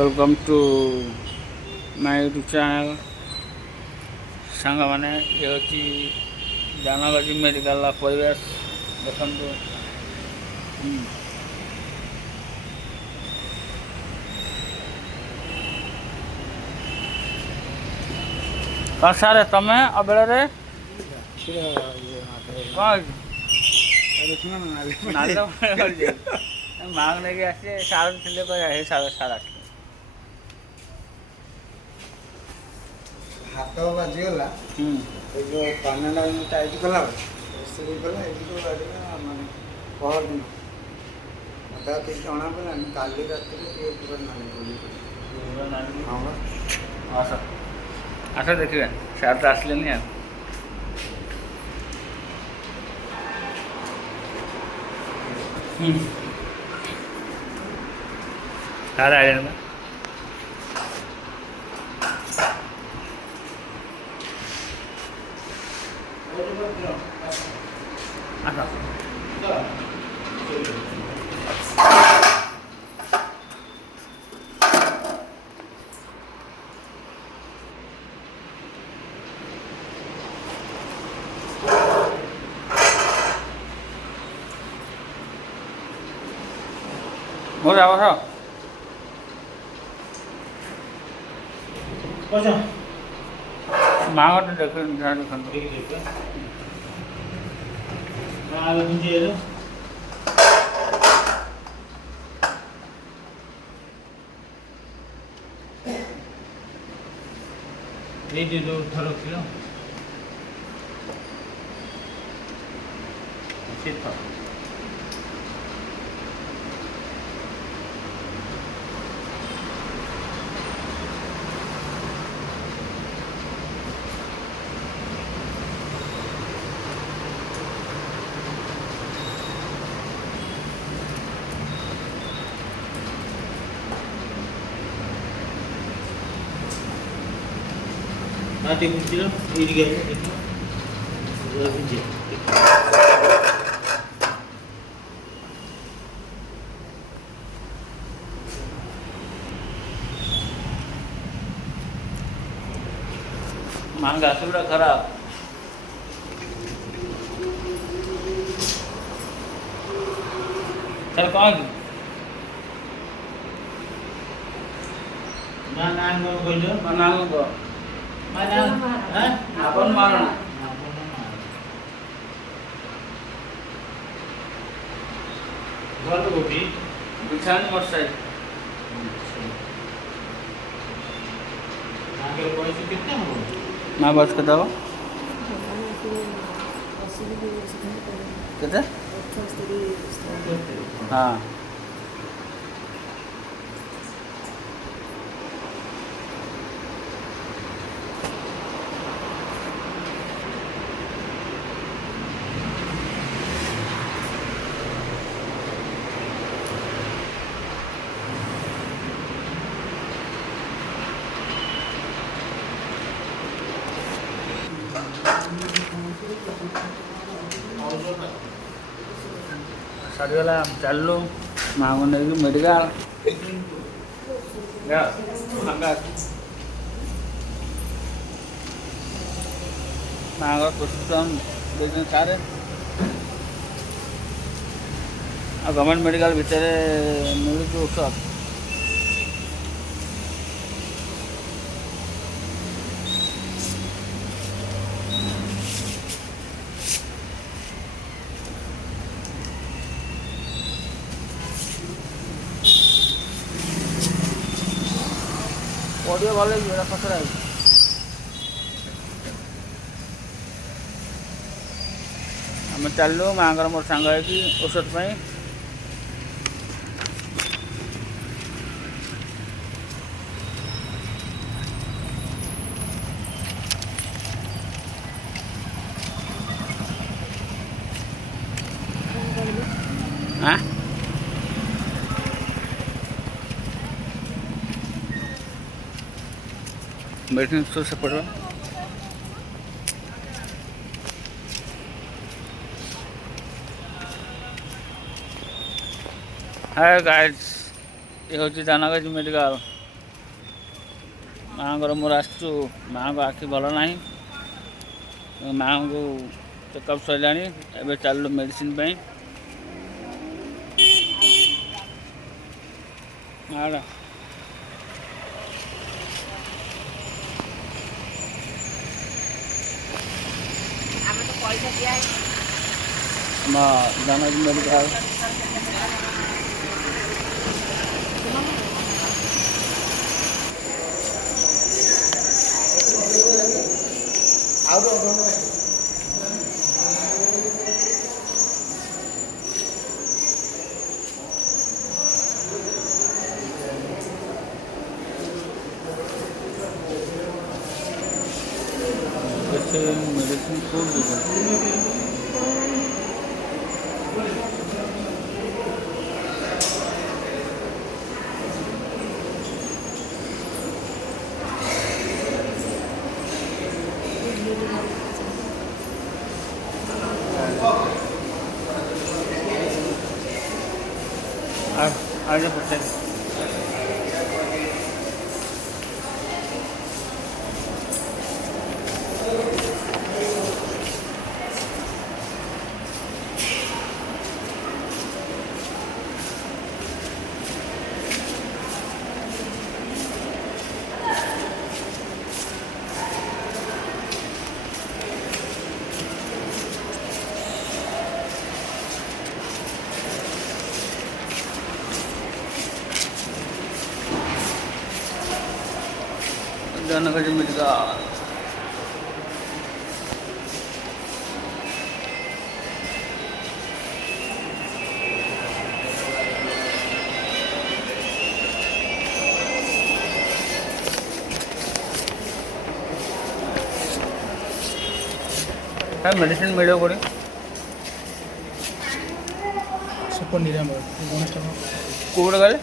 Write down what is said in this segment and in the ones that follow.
Welcome to my YouTube channel song मैंने ये हूँ दानाबाजी मेडिकल परिवेश देखु कौन सारे तमें अबेले कौन मांग नहीं आसे साढ़े थे साढ़े साढ़े आठ हाथ बाजीगला जो पाना टाइट कला गला माने पहर दिन मत कि जना पड़ा काली रात आस देखिए सार तो आसले नहीं सारे आए ना हो जाओ सर मांगो तो देखो इंसान Nanti muncul ini dia itu muncul. महंगा सुविधा खराब चल कौन Mana anggo boleh? mana को Mana? Hah? अपन मारना Gol gobi. बिछान मोटरसाइकिल आगे पैसे कितने हो? माँ बस के दो कितने हाँ सरीगला चलू माँ को नहीं मेडिकल माँ को पुस्तक देखने सारे गवर्नमेंट मेडिकल भितर मिलू औषध ऑडियो वाले मेरा पसरा है आम चलू माँ मोर सांग औषध पाई हाँ बैठने से पड़वा हाय गाइस ये हूँ दानाबाजी मेडिकल ମାଆଙ୍କର ମୋର ଆସିଛୁ। ମାଆଙ୍କ ଆଖି ଭଲ ନାହିଁ, ମାଆଙ୍କୁ ଚେକଅପ୍ ସରିଲାଣି। ଏବେ ଚାଲିଲୁ ମେଡ଼ିସିନ ପାଇଁ। ମାଆଟା ଆମ ଧନଜ ମେଡ଼ିକାଲ मेडिसिन कौन आगे पड़ते जनगज मेडिकल मेडिसिन मिल पड़े कौट गले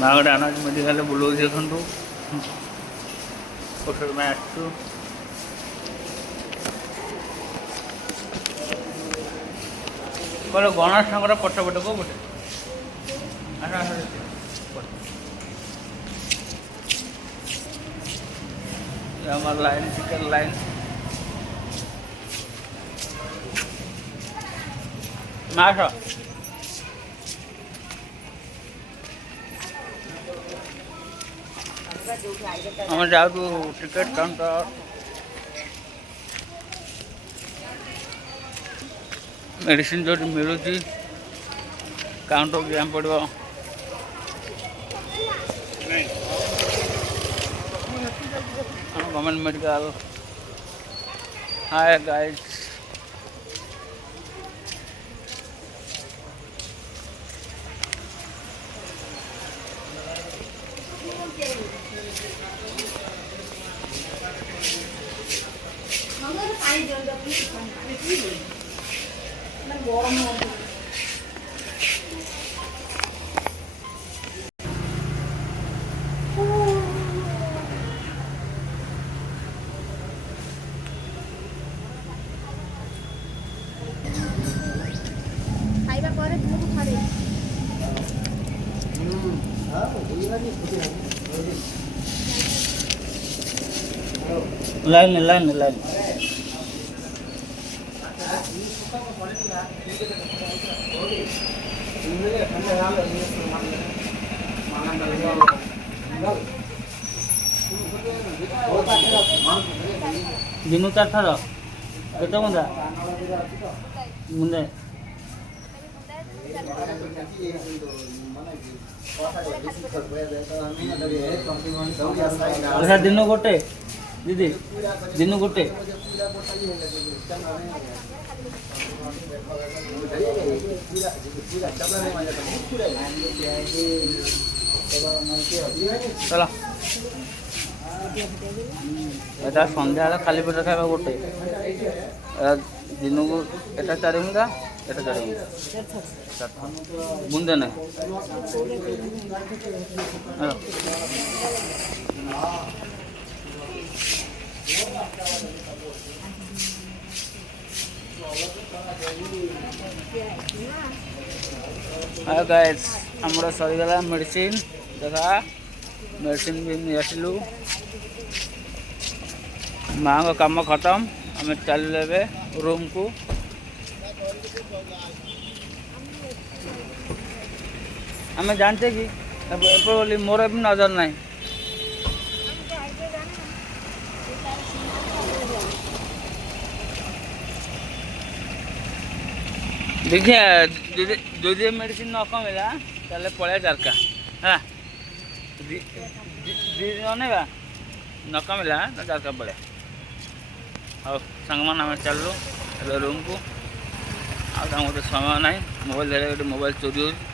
नागड़े अनाज मेडिकल बुलो देखु ଔଷଧ ପାଇଁ ଆସିଛୁ। କହିଲେ ଗଣେଶ ଠାକୁର ପଛପଟେ କେଉଁ ପଟେ আমার লাইন চিকেন লাইন মাছ ଆମେ ଯାଉଛୁ ଟିକେଟ୍ କାଉଣ୍ଟର। ମେଡ଼ିସିନ ଯେଉଁଠି ମିଳୁଛି କାଉଣ୍ଟରକୁ ଯିବାକୁ ପଡ଼ିବ। Government medical. Hi guys, line line line दिन 4 थर केते मुंदा मुंदे अच्छा दिन गोटे दीदी दिन गोटे चलो एटा संध्या खाली पेट खाଇବା गोटे दिन को एटा 4 मुंदा এটা ধরে বুনতে না হ্যাঁ গাইস আমরা সরিগলা মেডিসিন দেখা मेडिसिन भी नहीं आसलु माँ का काम खत्म आम चल ले रूम को आम जानते कि बोली मोर भी नजर ना देखिए जो मेडिसिन न कमिला ताले पड़े जारका है अनेगा न कमिला ना जारका पड़े हाँ सांगमान आम चलू रूम को आ समय ना मोबाइल मोबाइल चोरी हो